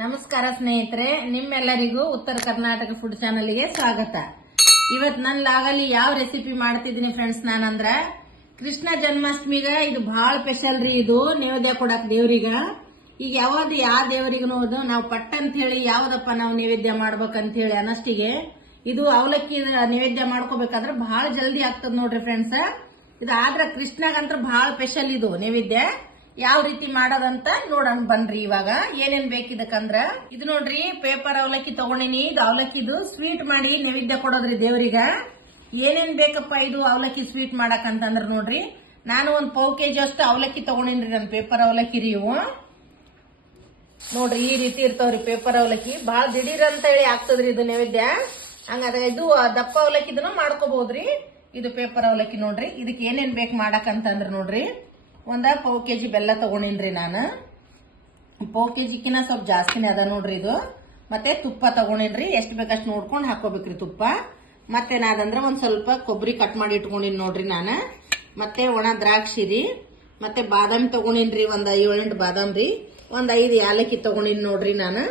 ನಮಸ್ಕಾರ ಸ್ನೇಹಿತರೆ, ನಿಮ್ಮೆಲ್ಲರಿಗೂ ಉತ್ತರ ಕರ್ನಾಟಕ ಫುಡ್ ಚಾನಲ್ಗೆ ಸ್ವಾಗತ. ಇವತ್ತು ನನ್ನ ಲಾಗಲ್ಲಿ ಯಾವ ರೆಸಿಪಿ ಮಾಡ್ತಿದ್ದೀನಿ ಫ್ರೆಂಡ್ಸ್ ನಾನಂದ್ರ ಕೃಷ್ಣ ಜನ್ಮಾಷ್ಟಮಿಗ ಇದು ಬಹಳ ಸ್ಪೆಷಲ್ ರೀ. ಇದು ನೈವೇದ್ಯ ಕೊಡಕ್ ದೇವ್ರಿಗ. ಈಗ ಯಾವ್ದು ಯಾವ ದೇವರಿಗೂ ನಾವು ಪಟ್ಟ ಅಂತ ಹೇಳಿ ಯಾವ್ದಪ್ಪ ನಾವು ನೈವೇದ್ಯ ಮಾಡ್ಬೇಕಂತ ಹೇಳಿ ಅನ್ನಷ್ಟಿಗೆ ಇದು ಅವಲಕ್ಕಿ ನೈವೇದ್ಯ ಮಾಡ್ಕೋಬೇಕಾದ್ರೆ ಬಹಳ ಜಲ್ದಿ ಆಗ್ತದ ನೋಡ್ರಿ ಫ್ರೆಂಡ್ಸ್. ಇದು ಆದ್ರ ಕೃಷ್ಣಗಂತ್ರ ಬಹಳ ಸ್ಪೆಷಲ್ ಇದು ನೈವೇದ್ಯ. ಯಾವ ರೀತಿ ಮಾಡೋದಂತ ನೋಡೋಣ ಬನ್ರಿ. ಇವಾಗ ಏನೇನ್ ಬೇಕಿದಕ್ಕಂದ್ರ ಇದು ನೋಡ್ರಿ, ಪೇಪರ್ ಅವಲಕ್ಕಿ ತಗೊಂಡಿನಿ. ಇದು ಅವಲಕ್ಕಿದು ಸ್ವೀಟ್ ಮಾಡಿ ನೈವೇದ್ಯ ಕೊಡೋದ್ರಿ ದೇವ್ರಿಗ. ಏನೇನ್ ಬೇಕಪ್ಪ ಇದು ಅವಲಕ್ಕಿ ಸ್ವೀಟ್ ಮಾಡಕಂತಂದ್ರ ನೋಡ್ರಿ, ನಾನು ಒಂದ್ 1/4 kg ಅಷ್ಟು ಅವಲಕ್ಕಿ ತಗೊಂಡಿನ್ರಿ. ನನ್ ಪೇಪರ್ ಅವಲಕ್ಕಿ ರೀ ಇವು ನೋಡ್ರಿ. ಈ ರೀತಿ ಇರ್ತಾವ್ರಿ ಪೇಪರ್ ಅವಲಕ್ಕಿ. ಬಹಳ ದಿಢೀರ್ ಅಂತ ಹೇಳಿ ಆಗ್ತದ್ರಿ ಇದು ನೈವೇದ್ಯ. ಹಂಗಾದ ಇದು ದಪ್ಪ ಅವಲಕ್ಕಿದನು ಮಾಡ್ಕೋಬಹುದ್ರಿ. ಇದು ಪೇಪರ್ ಅವಲಕ್ಕಿ ನೋಡ್ರಿ. ಇದಕ್ಕೆ ಏನೇನ್ ಬೇಕು ಮಾಡಕಂತಂದ್ರ ನೋಡ್ರಿ, ಒಂದ 1/4 kg ಬೆಲ್ಲ ತಗೊಂಡಿನ್ರಿ ನಾನು. 1/4 kgಕಿನ ಸ್ವಲ್ಪ ಜಾಸ್ತಿನೇ ಅದ ನೋಡ್ರಿ ಇದು. ಮತ್ತೆ ತುಪ್ಪ ತಗೊಂಡಿನ್ರಿ, ಎಷ್ಟು ಬೇಕಷ್ಟು ನೋಡ್ಕೊಂಡು ಹಾಕೋಬೇಕ್ರಿ ತುಪ್ಪ. ಮತ್ತೆ ನಾದಂದ್ರ ಒಂದ್ ಸ್ವಲ್ಪ ಕೊಬ್ಬರಿ ಕಟ್ ಮಾಡಿ ಇಟ್ಕೊಂಡಿನ್ ನೋಡ್ರಿ ನಾನು. ಮತ್ತೆ ಒಣ ದ್ರಾಕ್ಷಿ ರೀ, ಮತ್ತೆ ಬಾದಾಮಿ ತಗೊಂಡಿನ್ರಿ, ಒಂದ್ 7-8 ಬಾದಾಮ್ ರೀ, ಒಂದ್ 5 ಯಾಲಕ್ಕಿ ತಗೊಂಡಿನ್ ನೋಡ್ರಿ ನಾನು.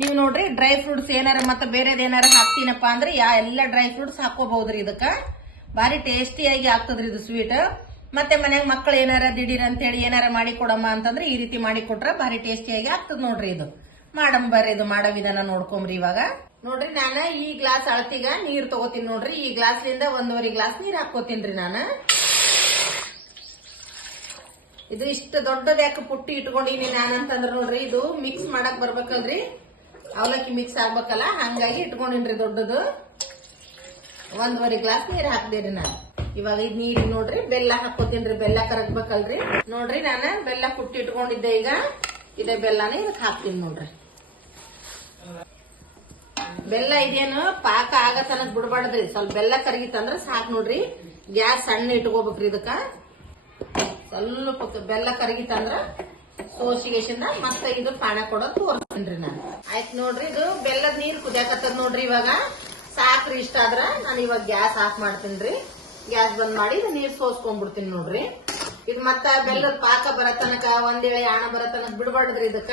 ನೀವು ನೋಡ್ರಿ ಡ್ರೈ ಫ್ರೂಟ್ಸ್ ಏನಾರ ಮತ್ತೆ ಬೇರೆದ್ ಏನಾರ ಹಾಕ್ತೀನಪ್ಪ ಅಂದ್ರೆ ಎಲ್ಲ ಡ್ರೈ ಫ್ರೂಟ್ಸ್ ಹಾಕೋಬಹುದ್ರಿ. ಇದಕ್ಕ ಬಾರಿ ಟೇಸ್ಟಿಯಾಗಿ ಆಗ್ತದ್ರಿ ಇದು ಸ್ವೀಟ್. ಮತ್ತೆ ಮನ್ಯಾಗ ಮಕ್ಕಳು ಏನಾರ ದಿಢೀರ್ ಅಂತ ಹೇಳಿ ಏನಾರ ಮಾಡಿ ಕೊಡಮ್ಮ ಅಂತಂದ್ರೆ ಈ ರೀತಿ ಮಾಡಿ ಕೊಟ್ರ ಭಾರಿ ಟೇಸ್ಟಿಯಾಗಿ ಆಗ್ತದ ನೋಡ್ರಿ. ಇದು ಮಾಡಂಬರ್ರಿ, ಇದು ಮಾಡೋ ವಿಧಾನ ನೋಡ್ಕೊಂಬ್ರಿ. ಇವಾಗ ನೋಡ್ರಿ, ನಾನು ಈ ಗ್ಲಾಸ್ ಅಳತಿಗ ನೀರ್ ತಗೋತೀನಿ ನೋಡ್ರಿ. ಈ ಗ್ಲಾಸ್ಲಿಂದ 1.5 ಗ್ಲಾಸ್ ನೀರ್ ಹಾಕೋತೀನ್ರಿ ನಾನು. ಇದು ಇಷ್ಟ ದೊಡ್ಡದ ಯಾಕೆ ಪುಟ್ಟಿ ಇಟ್ಕೊಂಡಿನಿ ನಾನಂತಂದ್ರ ನೋಡ್ರಿ, ಇದು ಮಿಕ್ಸ್ ಮಾಡಕ್ ಬರ್ಬೇಕಲ್ರಿ, ಅವಲಕ್ಕಿ ಮಿಕ್ಸ್ ಆಗ್ಬೇಕಲ್ಲ, ಹಂಗಾಗಿ ಇಟ್ಕೊಂಡಿನ್ರಿ ದೊಡ್ಡದು. 1.5 ಗ್ಲಾಸ್ ನೀರ್ ಹಾಕ್ದೇರಿ ನಾನು. ಇವಾಗ ಇದು ನೀರಿಗೆ ನೋಡ್ರಿ ಬೆಲ್ಲ ಹಾಕೋತೀನ್ರಿ. ಬೆಲ್ಲ ಕರಗ್ಬೇಕಲ್ರಿ. ನೋಡ್ರಿ ನಾನು ಬೆಲ್ಲ ಕುಟ್ಟಿ ಇಟ್ಕೊಂಡಿದ್ದೆ. ಈಗ ಇದೇ ಬೆಲ್ಲನ ಇದಕ್ಕೆ ಹಾಕ್ತೀನಿ ನೋಡ್ರಿ. ಬೆಲ್ಲ ಇದೇನು ಪಾಕ ಆಗತನಕ್ ಬಿಡ್ಬಾರ್ದ್ರಿ, ಸ್ವಲ್ಪ ಬೆಲ್ಲ ಕರಗಿತ್ತಂದ್ರ ಸಾಕ್ ನೋಡ್ರಿ. ಗ್ಯಾಸ್ ಸಣ್ಣ ಇಟ್ಕೋಬೇಕ್ರಿ. ಇದಕ್ಕ ಸ್ವಲ್ಪ ಬೆಲ್ಲ ಕರಗಿತ್ತಂದ್ರ ಸೋಸಿಗೆಸಿಂದ ಮತ್ತೆ ಇದು ಪಾಣ ಕೊಡೋದು ತೋರಿಸ್ತೀನ್ರಿ ನಾನು. ಆಯ್ತು ನೋಡ್ರಿ, ಇದು ಬೆಲ್ಲದ ನೀರ್ ಕುದಿಯಾಕತ್ತದ ನೋಡ್ರಿ. ಇವಾಗ ಸಾಕ್ರಿ. ಇಷ್ಟ ಆದ್ರ ನಾನು ಇವಾಗ ಗ್ಯಾಸ್ ಆಫ್ ಮಾಡ್ತೀನ್ರಿ. ಗ್ಯಾಸ್ ಬಂದ್ ಮಾಡಿ ನೀರ್ ಸೋಸ್ಕೊಂಡ್ಬಿಡ್ತೀನಿ ನೋಡ್ರಿ. ಇದು ಮತ್ತ ಬೆಲ್ಲದ ಪಾಕ ಬರತನಕ ಒಂದೇಳೆ ಆಣ ಬರತನಕ ಬಿಡ್ಬಾರ್ದ್ರಿ. ಇದಕ್ಕ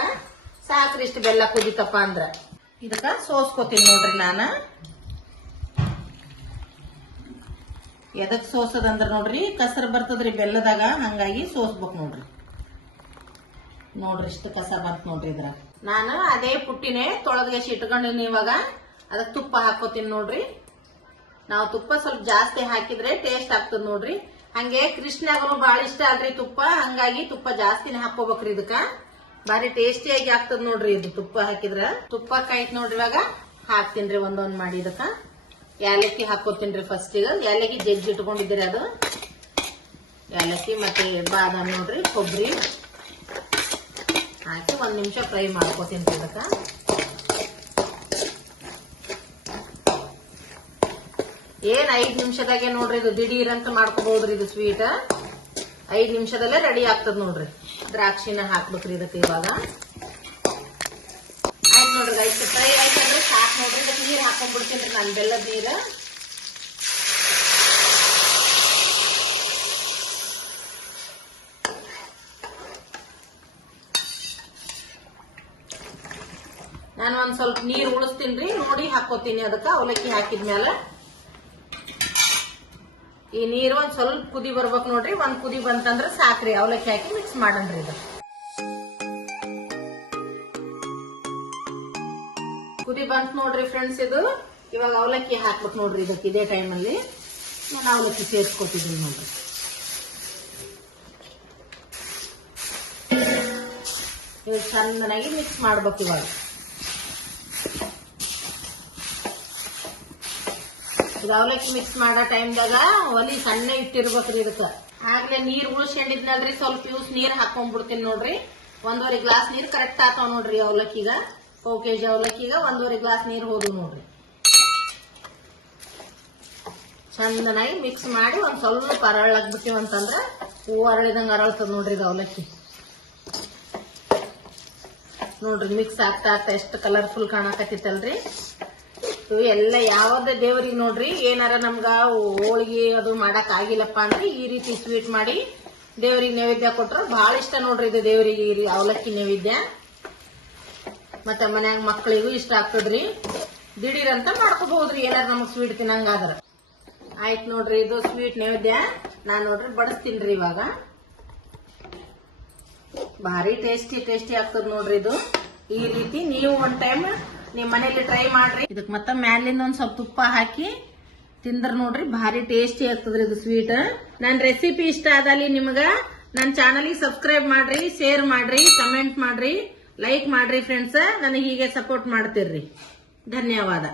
ಸಾಕ್ರಿ. ಇಷ್ಟು ಬೆಲ್ಲ ಕುದಿತಪ್ಪ ಅಂದ್ರ ಇದಕ್ಕ ಸೋಸ್ಕೋತೀನಿ ನೋಡ್ರಿ ನಾನು. ಎದಕ್ ಸೋಸದಂದ್ರ ನೋಡ್ರಿ, ಕಸರ್ ಬರ್ತದ್ರಿ ಬೆಲ್ಲದಾಗ, ಹಂಗಾಗಿ ಸೋಸ್ಬೇಕು ನೋಡ್ರಿ. ನೋಡ್ರಿ ಇಷ್ಟು ಕಸ ಬಂತ ನೋಡ್ರಿ. ಇದ್ರ ನಾನು ಅದೇ ಪುಟ್ಟಿನೇ ತೊಳೆದ್ಗೆಸಿ ಇಟ್ಕೊಂಡಿನಿ. ಇವಾಗ ಅದಕ್ಕೆ ತುಪ್ಪ ಹಾಕೋತೀನಿ ನೋಡ್ರಿ. ನಾವು ತುಪ್ಪ ಸ್ವಲ್ಪ ಜಾಸ್ತಿ ಹಾಕಿದ್ರೆ ಟೇಸ್ಟ್ ಆಗ್ತದ ನೋಡ್ರಿ. ಹಂಗೆ ಕೃಷ್ಣಗೂ ಬಾಳ ಇಷ್ಟ ಅಲ್ರಿ ತುಪ್ಪ, ಹಂಗಾಗಿ ತುಪ್ಪ ಜಾಸ್ತಿನೇ ಹಾಕೋಬೇಕ್ರಿ. ಇದಕ್ಕ ಬಾರಿ ಟೇಸ್ಟಿಯಾಗಿ ಆಗ್ತದ ನೋಡ್ರಿ ಇದು ತುಪ್ಪ ಹಾಕಿದ್ರ. ತುಪ್ಪ ಕಾಯ್ತು ನೋಡ್ರಿ. ಇವಾಗ ಹಾಕ್ತೀನ್ರಿ ಒಂದೊಂದ್ ಮಾಡಿ. ಇದಕ್ಕ ಯಾಲಕ್ಕಿ ಹಾಕೋತೀನ್ರಿ ಫಸ್ಟ್. ಈಗ ಯಾಲಕ್ಕಿ ಜಜ್ಜಿ ಇಟ್ಕೊಂಡಿದ್ದೀರಿ, ಅದು ಯಾಲಕ್ಕಿ ಮತ್ತೆ ಬಾದಾಮಿ ನೋಡ್ರಿ, ಕೊಬ್ಬರಿ ಹಾಕಿ 1 ನಿಮಿಷ ಫ್ರೈ ಮಾಡ್ಕೋತೀನ್ರಿ. ಇದಕ್ಕ ಏನ್ 5 ನಿಮಿಷದಾಗೆ ನೋಡ್ರಿ, ಇದು ದಿಢೀರ್ ಅಂತ ಮಾಡ್ಕೋಬಹುದ್ರಿ. ಇದು ಸ್ವೀಟ್ 5 ನಿಮಿಷದಲ್ಲೇ ರೆಡಿ ಆಗ್ತದ ನೋಡ್ರಿ. ದ್ರಾಕ್ಷಿನ ಹಾಕ್ಬೇಕ್ರಿ ಇದಕ್ಕೆ. ಇವಾಗ ಆಯ್ತು ನೋಡ್ರಿ, ಇಷ್ಟು ಫ್ರೈ ಆಯ್ತಂದ್ರೆ ಸಾಕ್ ನೋಡ್ರಿ. ಇದಕ್ಕೆ ನೀರ್ ಹಾಕೊಂಡ್ಬಿಡ್ತೀನಿ ನಾನು, ಬೆಲ್ಲದ ನೀರ. ನಾನು ಒಂದ್ ಸ್ವಲ್ಪ ನೀರ್ ಉಳಿಸ್ತೀನ್ರಿ, ನೋಡಿ ಹಾಕೋತೀನಿ. ಅದಕ್ಕ ಅವಲಕ್ಕಿ ಹಾಕಿದ್ಮೇಲೆ ಈ ನೀರು ಒಂದ್ ಸ್ವಲ್ಪ ಕುದಿ ಬರ್ಬೇಕು ನೋಡ್ರಿ. ಒಂದ್ ಕುದಿ ಬಂತಂದ್ರ ಸಾಕ್ರಿ, ಅವಲಕ್ಕಿ ಹಾಕಿ ಮಿಕ್ಸ್ ಮಾಡನ್ರಿ. ಇದು ಕುದಿ ಬಂತ ನೋಡ್ರಿ ಫ್ರೆಂಡ್ಸ್. ಇದು ಇವಾಗ ಅವಲಕ್ಕಿ ಹಾಕ್ಬೇಕು ನೋಡ್ರಿ. ಇದಕ್ಕೆ ಇದೇ ಟೈಮಲ್ಲಿ ನಾನು ಅವಲಕ್ಕಿ ಸೇರ್ಸ್ಕೊತಿದ್ದೀನಿ ನೋಡ್ರಿ. ಇದು ಚೆನ್ನಾಗಿ ಮಿಕ್ಸ್ ಮಾಡ್ಬೇಕು. ಇವಾಗ ಇದು ಅವಲಕ್ಕಿ ಮಿಕ್ಸ್ ಮಾಡೋ ಟೈಮ್ದಾಗ ಒಲಿ ಸಣ್ಣ ಇಟ್ಟಿರ್ಬೇಕ್ರಿ. ಇದಕ್ಕ ಆಗ್ಲೇ ನೀರ್ ಉಳಿಸ್ಕೊಂಡಿದ್ನಲ್ರಿ, ಸ್ವಲ್ಪ ಯೂಸ್ ನೀರ್ ಹಾಕೊಂಡ್ಬಿಡ್ತೀನಿ ನೋಡ್ರಿ. 1.5 ಗ್ಲಾಸ್ ನೀರ್ ಕರೆಕ್ಟ್ ಆತಾವ ನೋಡ್ರಿ ಅವಲಕ್ಕಿಗ. 1/4 kg ಅವಲಕ್ಕಿಗ 1.5 ಗ್ಲಾಸ್ ನೀರ್ ಹೋದು ನೋಡ್ರಿ. ಚಂದನಾಗಿ ಮಿಕ್ಸ್ ಮಾಡಿ ಒಂದ್ ಸ್ವಲ್ಪ ಅರಳಾಗ್ಬಿಟ್ಟಿವಂತಂದ್ರ ಹೂವು ಅರಳಿದಂಗ ಅರಳ್ತದ ನೋಡ್ರಿ ಇದು ಅವಲಕ್ಕಿ. ನೋಡ್ರಿ ಮಿಕ್ಸ್ ಆಗ್ತಾ ಆಗ್ತಾ ಎಷ್ಟು ಕಲರ್ಫುಲ್ ಕಾಣಕತ್ತಿತ್ತಲ್ರಿ. ಎಲ್ಲ ಯಾವ್ದೇ ದೇವರಿಗೆ ನೋಡ್ರಿ ಏನಾರ ನಮ್ಗ ಹೋಳಿಗೆ ಅದು ಮಾಡಕ್ ಆಗಿಲ್ಲಪ್ಪ ಅಂದ್ರೆ ಈ ರೀತಿ ಸ್ವೀಟ್ ಮಾಡಿ ದೇವರಿಗೆ ನೈವೇದ್ಯ ಕೊಟ್ರ ಬಹಳ ಇಷ್ಟ ನೋಡ್ರಿ. ಇದು ದೇವರಿಗೆ ಅವಲಕ್ಕಿ ನೈವೇದ್ಯ ಮತ್ತೆ ಮನ್ಯಾಗ ಮಕ್ಕಳಿಗೂ ಇಷ್ಟ ಆಗ್ತದ್ರಿ. ದಿಢೀರ್ ಅಂತ ಮಾಡ್ಕೋಬಹುದ್ರಿ ಏನಾರ ನಮಗ್ ಸ್ವೀಟ್ ತಿನ್ನಂಗಾದ್ರ. ಆಯ್ತು ನೋಡ್ರಿ, ಇದು ಸ್ವೀಟ್ ನೈವೇದ್ಯ ನಾನ್ ನೋಡ್ರಿ ಬಡಿಸ್ತೀನ್ರಿ. ಇವಾಗ ಭಾರಿ ಟೇಸ್ಟಿ ಆಗ್ತದ ನೋಡ್ರಿ ಇದು. ಈ ರೀತಿ ನೀವು ಒಂದ್ ಟೈಮ್ ನಿಮ್ ಮನೇಲಿ ಟ್ರೈ ಮಾಡ್ರಿ. ಇದಕ್ ಮತ್ತ ಮ್ಯಾಲಿಂದ ಒಂದ್ ಸ್ವಲ್ಪ ತುಪ್ಪ ಹಾಕಿ ತಿಂದ್ರ ನೋಡ್ರಿ ಭಾರಿ ಟೇಸ್ಟಿ ಆಗ್ತದ್ರಿ ಇದು ಸ್ವೀಟ್. ನನ್ ರೆಸಿಪಿ ಇಷ್ಟ ಆದಲ್ಲಿ ನಿಮ್ಗ ನನ್ ಚಾನಲ್ ಸಬ್ಸ್ಕ್ರೈಬ್ ಮಾಡ್ರಿ, ಶೇರ್ ಮಾಡ್ರಿ, ಕಮೆಂಟ್ ಮಾಡ್ರಿ, ಲೈಕ್ ಮಾಡ್ರಿ ಫ್ರೆಂಡ್ಸ್. ನನಗೆ ಹೀಗೆ ಸಪೋರ್ಟ್ ಮಾಡ್ತಿರ್ರಿ. ಧನ್ಯವಾದ.